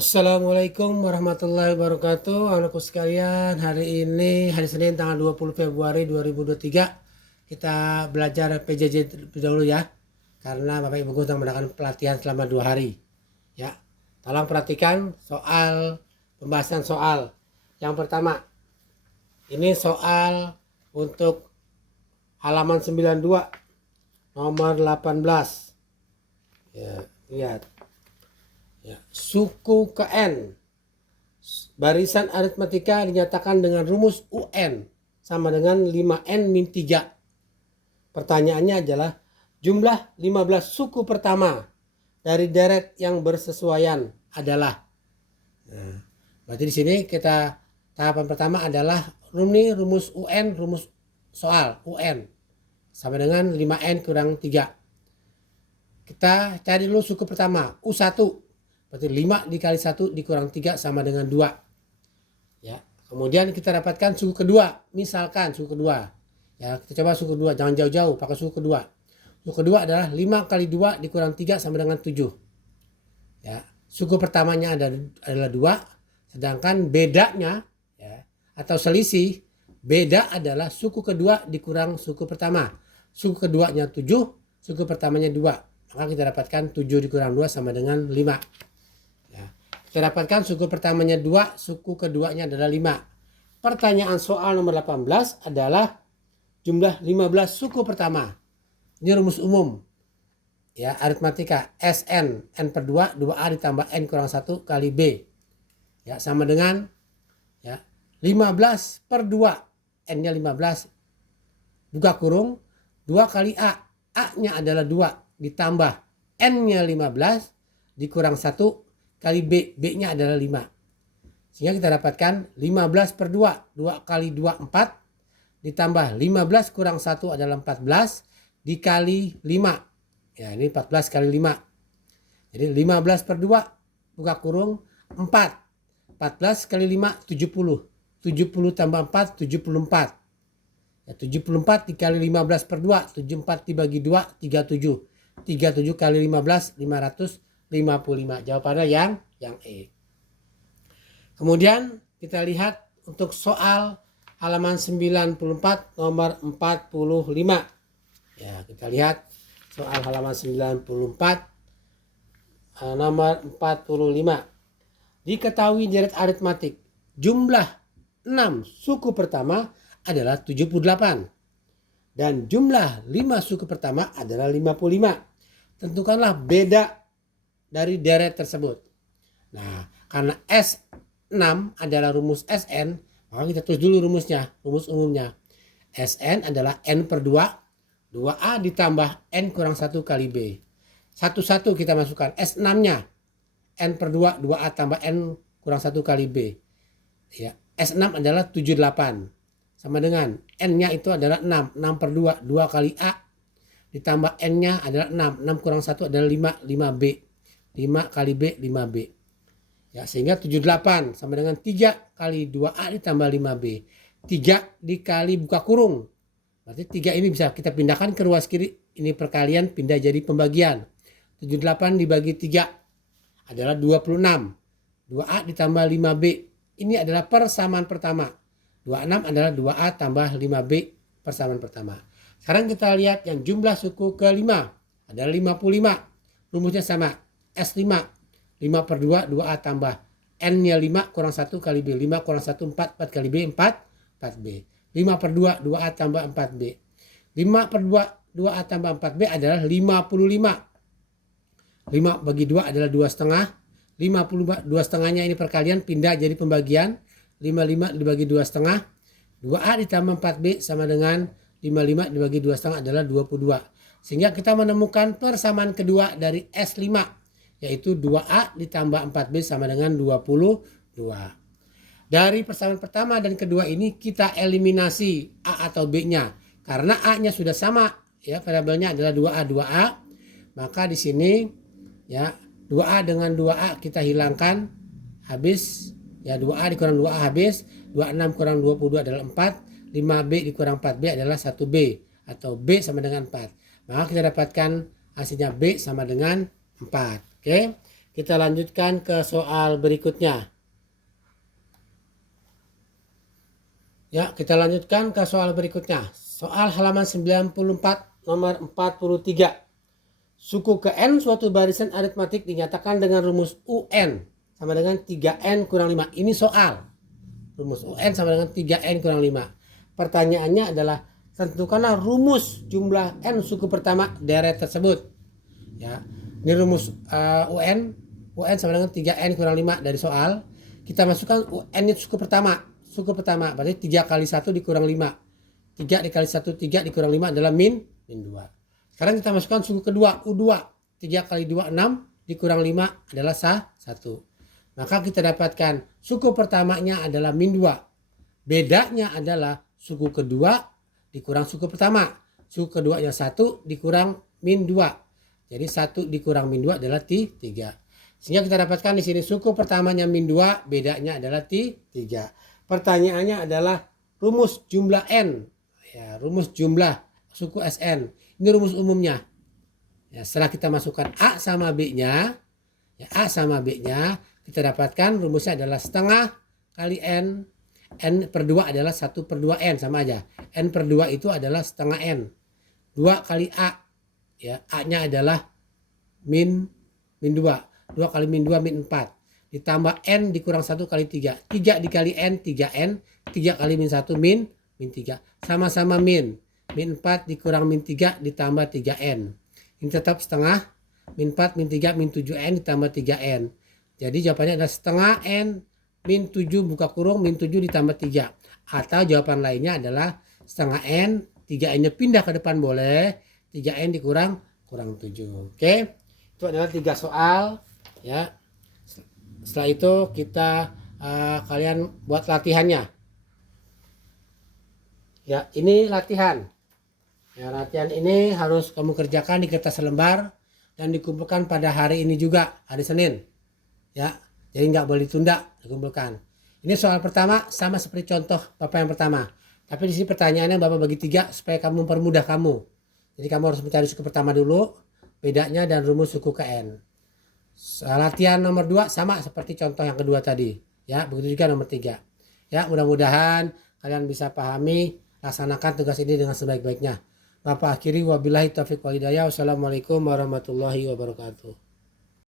Assalamualaikum warahmatullahi wabarakatuh. Anakku sekalian, hari ini hari Senin tanggal 20 Februari 2023. Kita belajar PJJ terlebih dahulu ya. Karena Bapak Ibu guru sedang melakukan pelatihan selama 2 hari. Ya. Tolong perhatikan pembahasan soal. Yang pertama, ini soal untuk halaman 92 nomor 18. Ya, lihat. Ya, suku ke N. Barisan aritmatika dinyatakan dengan rumus UN sama dengan 5N-3. Pertanyaannya adalah jumlah 15 suku pertama dari deret yang bersesuaian adalah. Nah, berarti di sini kita tahapan pertama adalah rumus UN, rumus soal UN sama dengan 5N kurang 3. Kita cari dulu suku pertama, U1. Berarti 5 dikali 1 dikurang 3 sama dengan 2. Ya. Kemudian kita dapatkan suku kedua. Misalkan suku kedua. Ya, kita coba suku kedua. Jangan jauh-jauh, pakai suku kedua. Suku kedua adalah 5 kali 2 dikurang 3 sama dengan 7. Ya. Suku pertamanya adalah 2. Sedangkan bedanya ya, atau selisih beda adalah suku kedua dikurang suku pertama. Suku keduanya 7, suku pertamanya 2. Maka kita dapatkan 7 dikurang 2 sama dengan 5. Kita dapatkan suku pertamanya 2, suku keduanya adalah 5. Pertanyaan soal nomor 18 adalah jumlah 15 suku pertama. Ini rumus umum. Ya, aritmatika SN, N per 2, 2A ditambah N kurang 1 kali B. Ya, sama dengan ya, 15 per 2. N-nya 15. Buka kurung, 2 kali A. A-nya adalah 2 ditambah N-nya 15 dikurang 1 kali B, B-nya adalah 5. Sehingga kita dapatkan 15 per 2, 2 kali 2, 4. Ditambah 15 kurang 1 adalah 14, dikali 5. Ya, ini 14 kali 5. Jadi 15 per 2, buka kurung, 4. 14 kali 5, 70. 70 tambah 4, 74. Ya, 74 dikali 15 per 2, 74 dibagi 2, 37. 37 kali 15, 555. Jawabannya yang E. Kemudian kita lihat untuk soal halaman 94 nomor 45. Ya, kita lihat soal halaman 94 nomor 45. Diketahui deret aritmatik jumlah 6 suku pertama adalah 78 dan jumlah 5 suku pertama adalah 55. Tentukanlah beda dari deret tersebut. Nah, karena S6 adalah rumus SN, maka kita tulis dulu rumusnya, rumus umumnya. SN adalah N per 2, 2A ditambah N kurang 1 kali B. Satu-satu kita masukkan. S6-nya N per 2, 2A tambah N kurang 1 kali B. Ya, S6 adalah 78. Sama dengan N-nya itu adalah 6. 6 per 2, 2 kali A ditambah N-nya adalah 6. 6 kurang 1 adalah 5, 5B. 5 kali B, 5B. Ya, sehingga 78 sama dengan 3 kali 2A ditambah 5B. 3 dikali buka kurung. Berarti 3 ini bisa kita pindahkan ke ruas kiri. Ini perkalian pindah jadi pembagian. 78 dibagi 3 adalah 26. 2A ditambah 5B. Ini adalah persamaan pertama. 26 adalah 2A tambah 5B persamaan pertama. Sekarang kita lihat yang jumlah suku kelima adalah 55. Rumusnya sama. S5. 5 per 2, 2A tambah N-nya 5 kurang 1 kali B. 5 kurang 1, 4. 4 kali B, 4. 4B. 5 per 2, 2A tambah 4B. 5 per 2, 2A tambah 4B adalah 55. 5 bagi 2 adalah 2,5. 52 setengahnya ini perkalian pindah jadi pembagian. 55 dibagi 2,5. 2A ditambah 4B sama dengan 55 dibagi 2,5 adalah 22. Sehingga kita menemukan persamaan kedua dari S5. Yaitu 2A ditambah 4B sama dengan 22. Dari persamaan pertama dan kedua ini kita eliminasi A atau B-nya. Karena A-nya sudah sama. Ya, variabelnya adalah 2A, 2A. Maka di sini ya 2A dengan 2A kita hilangkan. Habis. Ya, 2A dikurang 2A habis. 26 kurang 22 adalah 4. 5B dikurang 4B adalah 1B. Atau B sama dengan 4. Maka kita dapatkan hasilnya B sama dengan 4. Oke. Kita lanjutkan ke soal berikutnya. Ya, kita lanjutkan ke soal berikutnya. Soal halaman 94 nomor 43. Suku ke N suatu barisan aritmatik dinyatakan dengan rumus UN sama dengan 3N kurang 5. Ini soal. Rumus UN sama dengan 3N kurang 5. Pertanyaannya adalah tentukanlah rumus jumlah N suku pertama deret tersebut. Ya, ini rumus UN sama dengan 3N kurang 5 dari soal. Kita masukkan UN itu suku pertama. Suku pertama berarti 3 kali 1 dikurang 5. 3 dikali 1, 3 dikurang 5 adalah min 2. Sekarang kita masukkan suku kedua U2. 3 kali 2 6 dikurang 5 adalah 1. Maka kita dapatkan suku pertamanya adalah min 2. Bedanya adalah suku kedua dikurang suku pertama. Suku keduanya 1 dikurang min 2. Jadi 1 dikurang min 2 adalah 3. Sehingga kita dapatkan di sini suku pertamanya min 2, bedanya adalah 3. Pertanyaannya adalah rumus jumlah N. Ya, rumus jumlah suku SN. Ini rumus umumnya. Ya, setelah kita masukkan A sama B-nya, ya, A sama B-nya, kita dapatkan rumusnya adalah setengah kali N. N per 2 adalah 1 per 2N, sama aja. N per 2 itu adalah setengah N. 2 kali A. Ya, A-nya adalah min 2. 2 kali min 2 min 4. Ditambah N dikurang 1 kali 3. 3 dikali N, 3N. 3 kali min 1 min 3. Sama-sama min. Min 4 dikurang min 3 ditambah 3N. Ini tetap setengah. Min 4, min 3, min 7N ditambah 3N. Jadi jawabannya adalah setengah N min 7 buka kurung min 7 ditambah 3. Atau jawaban lainnya adalah setengah N. 3N-nya pindah ke depan boleh. 3N dikurang 7. Oke. Itu adalah 3 soal. Ya. Setelah itu kita kalian buat latihannya. Ya, ini latihan. Ya, latihan ini harus kamu kerjakan di kertas lembar dan dikumpulkan pada hari ini juga, hari Senin. Ya, jadi nggak boleh ditunda, dikumpulkan. Ini soal pertama sama seperti contoh Bapak yang pertama. Tapi di sini pertanyaannya Bapak bagi 3 supaya kamu mempermudah kamu. Jadi kamu harus mencari suku pertama dulu, bedanya dan rumus suku ke N. Latihan nomor 2 sama seperti contoh yang kedua tadi. Ya, begitu juga nomor 3. Ya, mudah-mudahan kalian bisa pahami, laksanakan tugas ini dengan sebaik-baiknya. Bapak akhiri wabillahi taufiq wal hidayah. Wassalamualaikum warahmatullahi wabarakatuh.